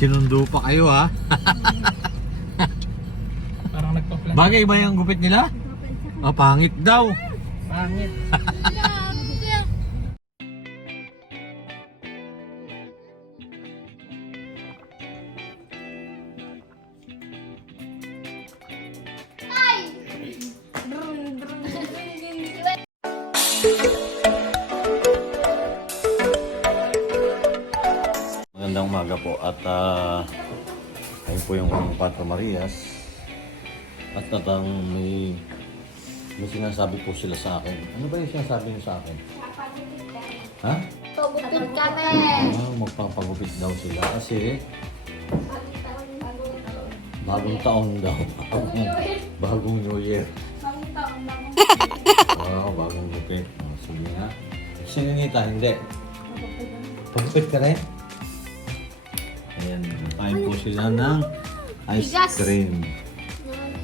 Sinundo pa kayo ha. Parang nagpa-plan. Bagay ba yung gupit nila? Ah, pangit daw. Pangit. Pato Marias at natang may may sinasabi po sila sa akin. Ano ba yung sinasabi niyo sa akin? Ha? Pagupit kami. Ah, magpapagupit daw sila kasi bagong taon daw. bagong New Year. Oo, bagong gupit. Oh, sige nga. Sininita, hindi. Pagupit ka rin? Ayan, kain po sila ng ice Bigas. cream.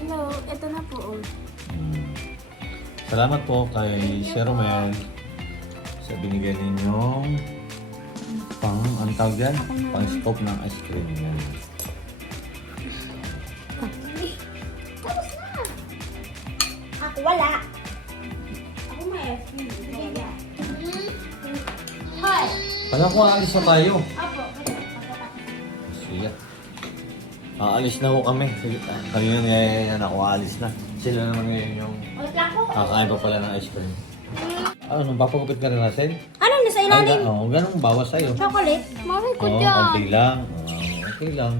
Hello, ito na po. Mm. Salamat po kay Sir Romel sa binigay ninyong pang, ang tawag yan? Pang scoop ng ice cream. Yan. Tapos na. Ako wala. Ako may Hi. Kala ko aalis na tayo. Apo. Aalis na ho kami. Sige, Kanina ngayon ako aalis na. Sila naman ngayon yung Ulit lang ko. kakain pa pala ng ice cream. Ano, papagupit ka rin natin? Ano nasa Ay, ilalim? ga- Oo, ganun, bawas sa'yo. Chocolate? Mami ko Oo, konti lang. Oo, okay lang.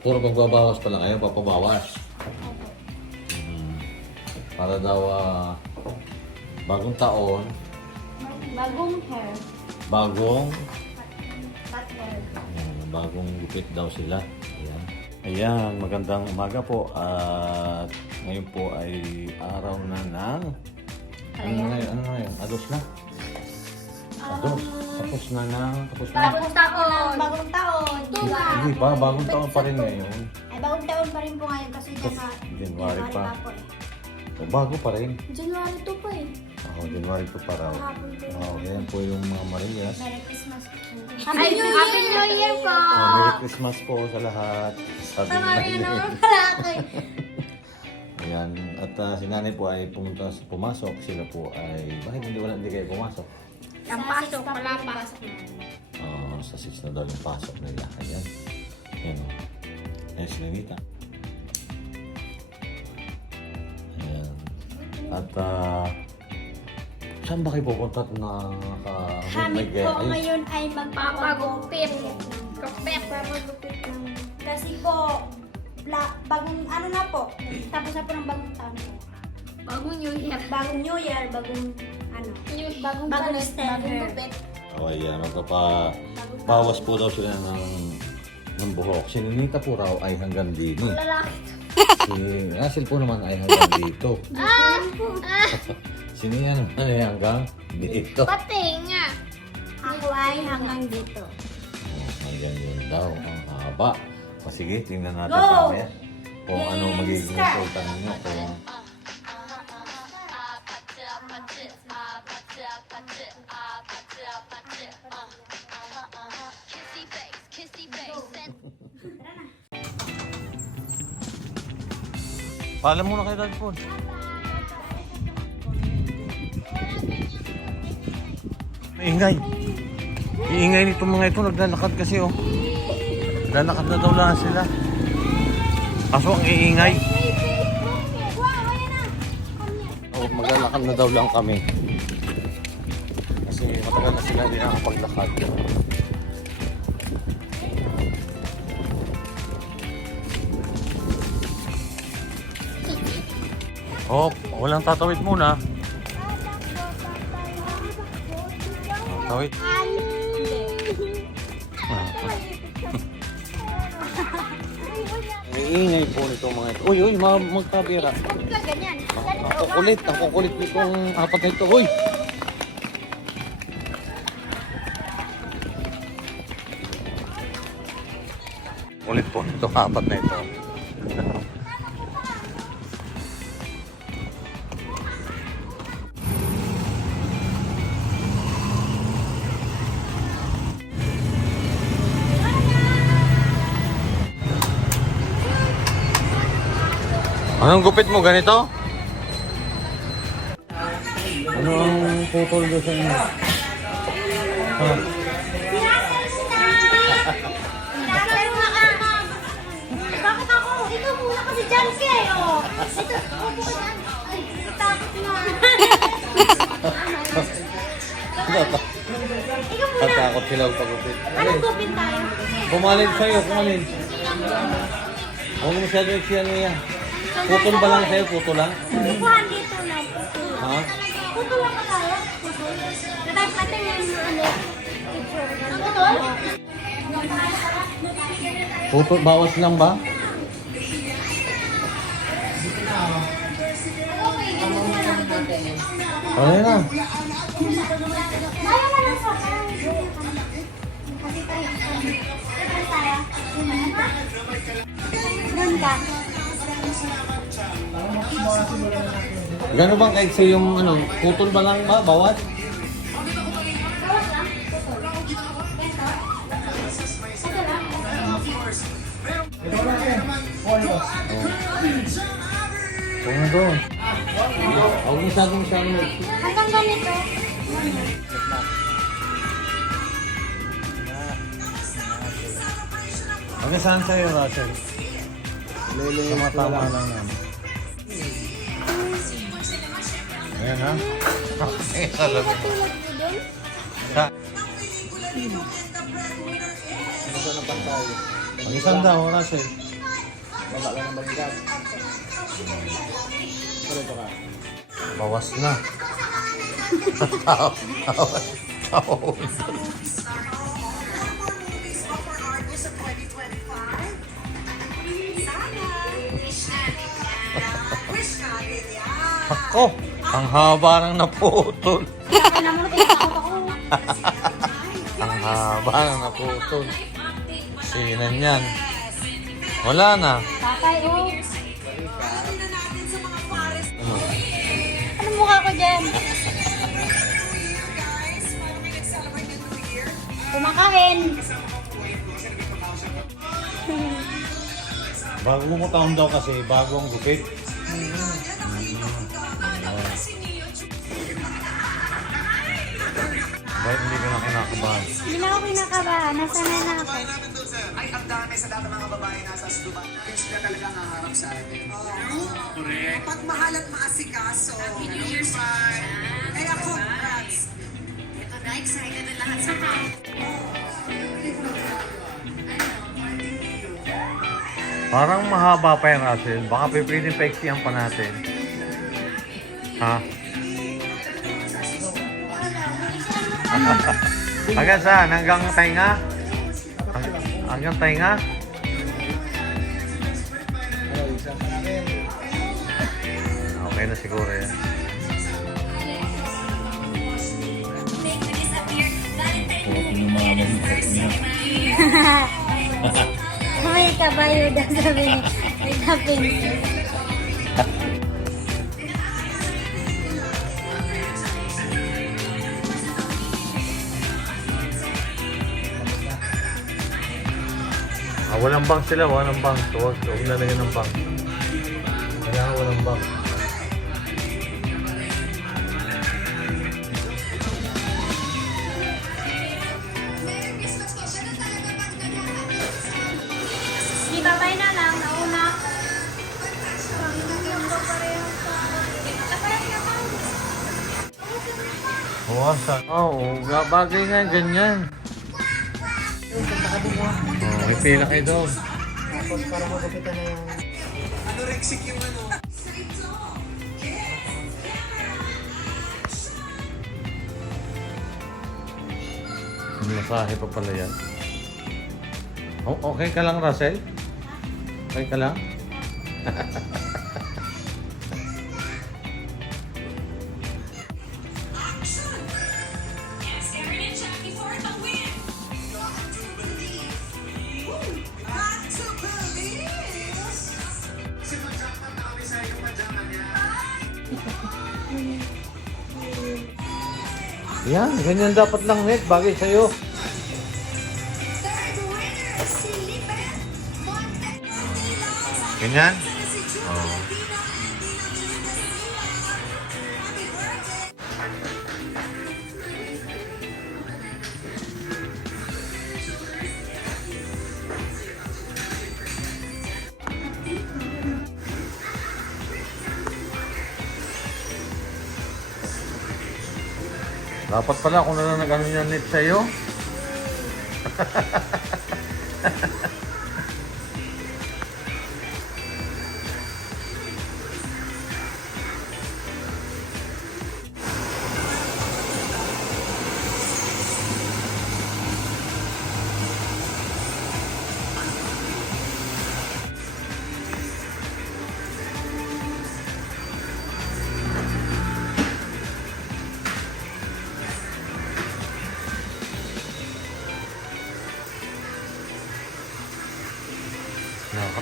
Puro pagbabawas pa lang kayo, papabawas. Mhm. Para daw ah, bagong taon, Bagong hair. bagong Cut hair. bagong gupit daw sila. Ayan. Magandang umaga po. At ngayon po ay araw na ng... Ano na ngayon? Ano na ngayon? Ados na? Ados. Tapos na na. Tapos na. Bagong taon. Bagong taon. Diba? Hindi pa, bagong taon pa rin ngayon. Ay, bagong taon pa rin po ngayon kasi naka... January pa. po eh. O, bago pa rin. January 2 pa eh. Ako, January pa pa raw. Kahapon po. Oh, yan po yung mga Marias. Merry Christmas. Happy New Year! Happy New Year po! Oh, Merry Christmas po sa lahat. Sabi Tama ni rin Nanay. naman pala ako eh. Ayan. At ah, si nanay po ay pumunta sa pumasok. Sila po ay, bakit hindi wala hindi kayo pumasok? Ang pasok, wala pa. Oh, sa 6 na daw yung pasok nila. Ayan. Ayan. Ayan si Lenita. Ayan. At ah, saan ba kayo pupunta na Kami may- po ayun. ngayon ay magpapagupit. Gupit. Magpapagupit ng... Kasi po, la, bagong ano na po, tapos na po ng bagong taon po. Bagong New Year. Bagong New Year, bagong ano, Bagong bagong bagong hair. gupit. Oh, ayan. Magpapa... Bawas po daw sila ng, ng buhok. Si Ninita po raw ay hanggang dito. Lalaki. Si Russell po naman ay hanggang dito. Ah! Si Nia naman ay hanggang dito. Pati nga. Ako ay hanggang dito. Oh, hanggang yun daw. Ang haba. O sige, tingnan natin Go! mamaya kung ano magiging resulta ninyo. Kung Paalam muna kayo dad po. Maingay. Iingay nito mga ito. Naglalakad kasi oh. Naglalakad na daw lang sila. Kaso ang iingay. Oh, maglalakad na daw lang kami. Kasi matagal na sila hindi nakapaglakad. Oh, walang tatawid muna. Iingay po nito mga ito. Uy, uy, mga magkabira. Ganyan. Ang kukulit, ang kukulit nitong apat na ito. Uy! Kulit po nito, apat na ito. Anong gupit mo? Ganito? Ano ang putol doon sa inyo? Ha? Bakit ako? Ikaw muna kasi dyan ka eh. Oh. Ito, upo ka dyan. Ay, takot na. Ikaw muna. Tatakot sila pag-gupit. Anong gupin tayo? Kumalin sa'yo, kumalin. Huwag mo masyado yung siya niya. Putol ba lang sa'yo? Putol lang? Upuhan dito na. Puto. Ha? Puto lang ka tayo? Puto. Natay natin yung ano. picture. Putol? Putol, bawas lang ba? Ano na? Ayaw na lang sa Kasi tayo. Kasi Gano'n bang kahit sa yung ano, putol ba lang ba? Lang. Putol. Ito. Ito lang. Huwag na doon. Huwag masyado masyado. Hanggang ganito. Hanggang saan sa'yo, Russell? Tama-tama lang yan. Ayan ha? Eh, sabi mo. Tulad mo din. Sa- Ang isang daw, Russell. Bawas na. Bawas. Bawas. Ako, ang haba ng naputol. Ang haba ng naputol. Sinan yan. Wala na. Tatay, oh. Ano mukha ko dyan? Kumakain. Bago mo taon daw kasi, bago ang gupit. Bakit hindi ka na kinakabahan? Hindi na ako kinakabahan. Nasanay na ako. ay ang dami sa dati mga babae nasa Dubai. Sila talaga ang haharap sa atin. Correct. Pagmahal at maasikaso. Happy New Year, sir. Kaya congrats. Ito na, excited na lahat sa Parang mahaba pa yan, Russell. Baka pwedeng paiksiyan pa natin. Ha? Hanggang saan? Hanggang tainga? Hang- Hanggang tainga? Okay na siguro yan. May kabayo daw sabi ni May taping. Walang bank sila, walang bank. So, huwag, huwag lalagyan ng bank. Kailangan walang bank. Di babay na lang. Nauna. Buwasan. Oo, oh, bagay nga ganyan. May pila kayo doon. Tapos para magupitan na yung... Anorexic yung ano. Masahe pa pala yan. Oh, okay ka lang, Russell? Okay ka lang? Yan, ganyan dapat lang, Net. Bagay sa'yo. Ganyan? Dapat pala ako na nag-ano niya net sa'yo.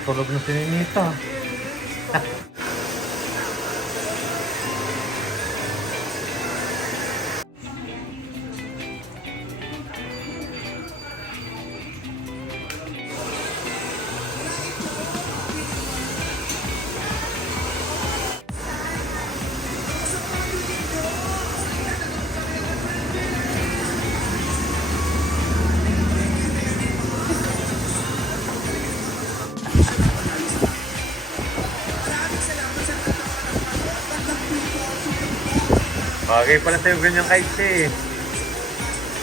Nakakatulog na si. Bagay pala sa'yo ganyan kaiksi eh.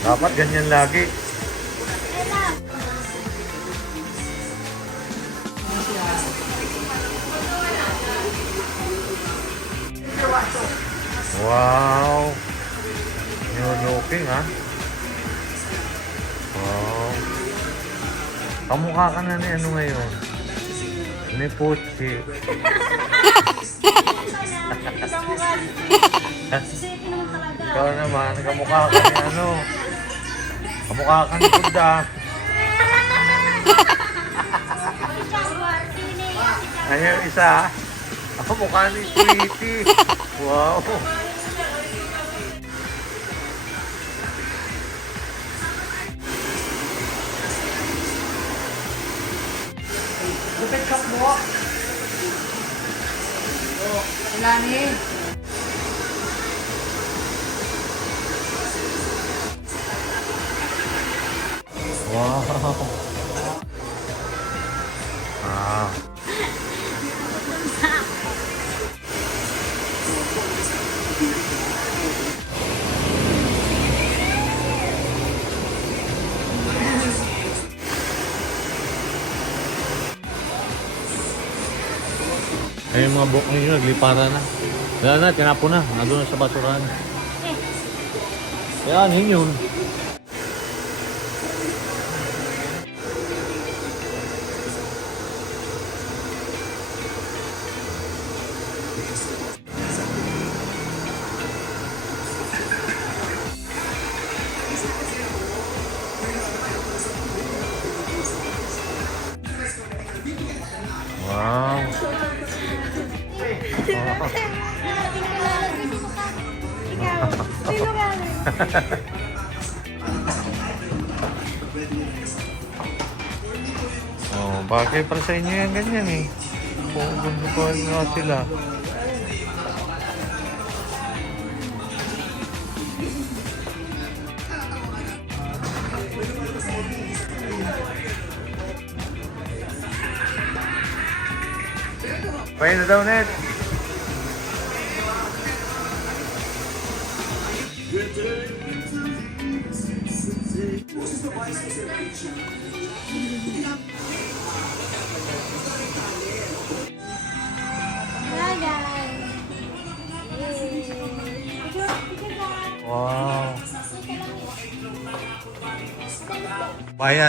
Dapat ganyan lagi. Wow! New looking ha? Wow! Kamukha ka na ni ano ngayon? Ni Puchi. Ikaw naman, kamukha ka ni ano? Kamukha ka ni Buddha. Ayan isa. Ako mukha ni Sweetie. Wow. Wala ni. Wow. Mga buhok ninyo, naglipara na. Wala na, tinapo na. Nandun na sa basurahan. Yan, yun yun. Bagay para sa inyo yan ganyan eh. Kung ko nga sila. Na daw net.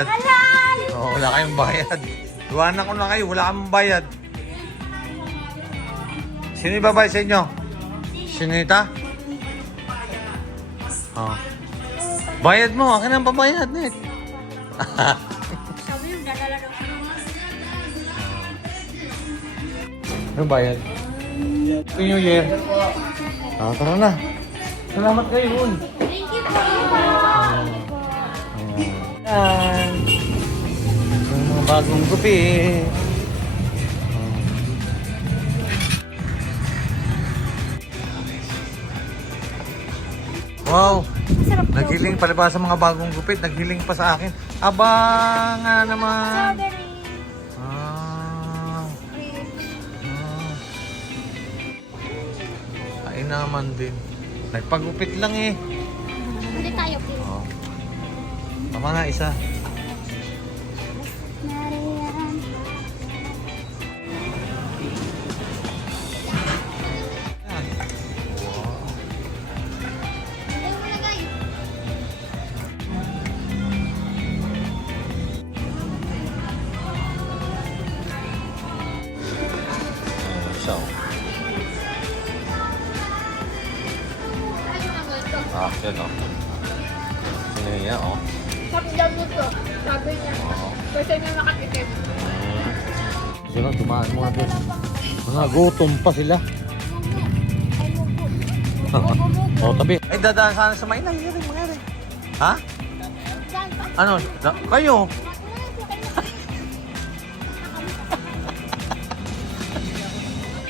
Bayad. Oh, wala kayong bayad. Iwanan ko na kayo, wala kang bayad. Sino ibabay sa inyo? Sinita? Oh. Bayad mo, akin ang pabayad, Nick. Sabi yung dadala daw. Ano bayad? Happy New Year. Ah, tara na. Salamat kayo, Uy. Yan. Ang mga bagong gupi. Wow! Sarap. Naghiling pala ba sa mga bagong gupit? Naghiling pa sa akin. Aba nga naman. Strawberry. Ah, ah. Ay naman din. Nagpagupit lang eh. Bili tayo, Pin. Oo. Tama nga, isa. Isa, oh. Ah, yan, oh. Sino niya, oh. Sabi daw nito, sabi niya, gusto niya makatikim. Sino, dumaan mga doon. Mga gutom pa sila. Oh, tabi. Ay, dadaan sana sa. Yan, mga yan. Ha? Ano? Da- kayo?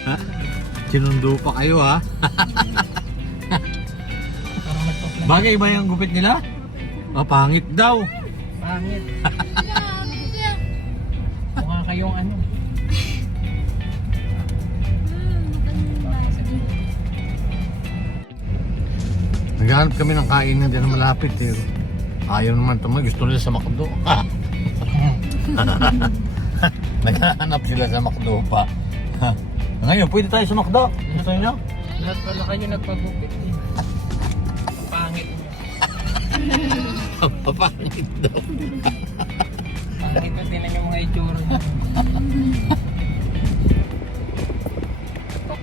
Ha? Sinundo pa kayo, ha? Bagay ba yung gupit nila? Ah, pangit daw. Pangit. Mukha kayong ano. Naghanap kami ng kain na din na malapit eh. Ayaw naman tumay, gusto nila sa McDo. Naghahanap sila sa McDo pa. Ngayon, pwede tayo sa McDo. Gusto niyo? Lahat pala kayo nagpagupit din. Pangit mo. Papangit daw. Pangit na tinan yung mga itsura.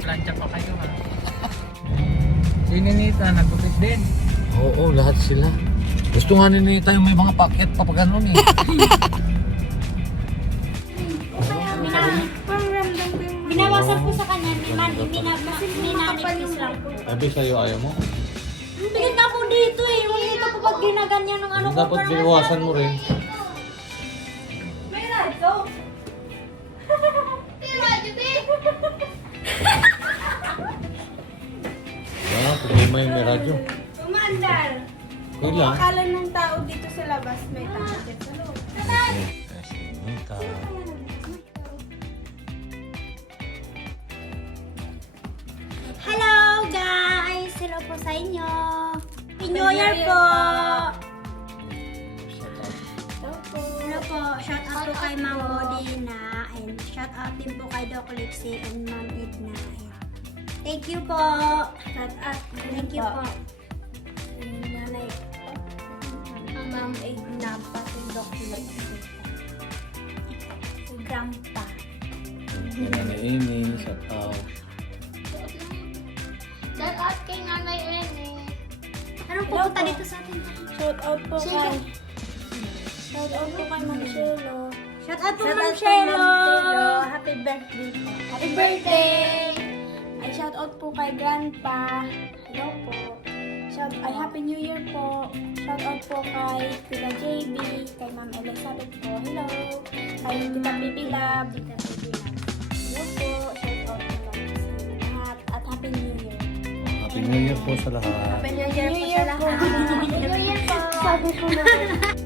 Plancha pa kayo ha. Si Ninita nagupit din. Oo, lahat sila. Gusto nga nila tayo may mga paket pa pa ganun eh. Binawasan po sa kanya, minanipis lang po. Sabi sa'yo, ayaw mo? Tingin na po dito eh, ginaganyan ng ano ko. Dapat binawasan mo rin. May radyo. May radyo, babe. Ah, problema yung may radyo. Umandar. Okay lang. Akala ng tao dito sa labas may target sa loob. Nita. Hello guys! Hello po sa inyo. Happy New Year po! Hello po. Shout out po kay Ma'am Modena and shout out din po kay Doc Lexi and Ma'am Edna. Thank you po. Shout out. Thank you po. Nanay. Ma'am Edna pa si Doc Lexi. Si Grandpa. Nanay sa tao. Shout out kay Nanay. Pupunta dito sa atin? Shout out po Sige. kay... Shout out po kay Ma'am Shelo. Shout out po Ma'am po, Shelo. Happy birthday po. Happy birthday! Ay, shout out po kay Grandpa. Hello po. Shout, ay, Happy New Year po. Shout out po kay Tila JB, kay Ma'am Elizabeth po. Hello. Kay Tita Bibi Lab. Tita Bibi Lab. Hello po. Shout out po lang sa lahat. At Happy New Year. Happy New Year po sa lahat. Happy New Year po sa lahat. Happy New Year po! Sabi ko na.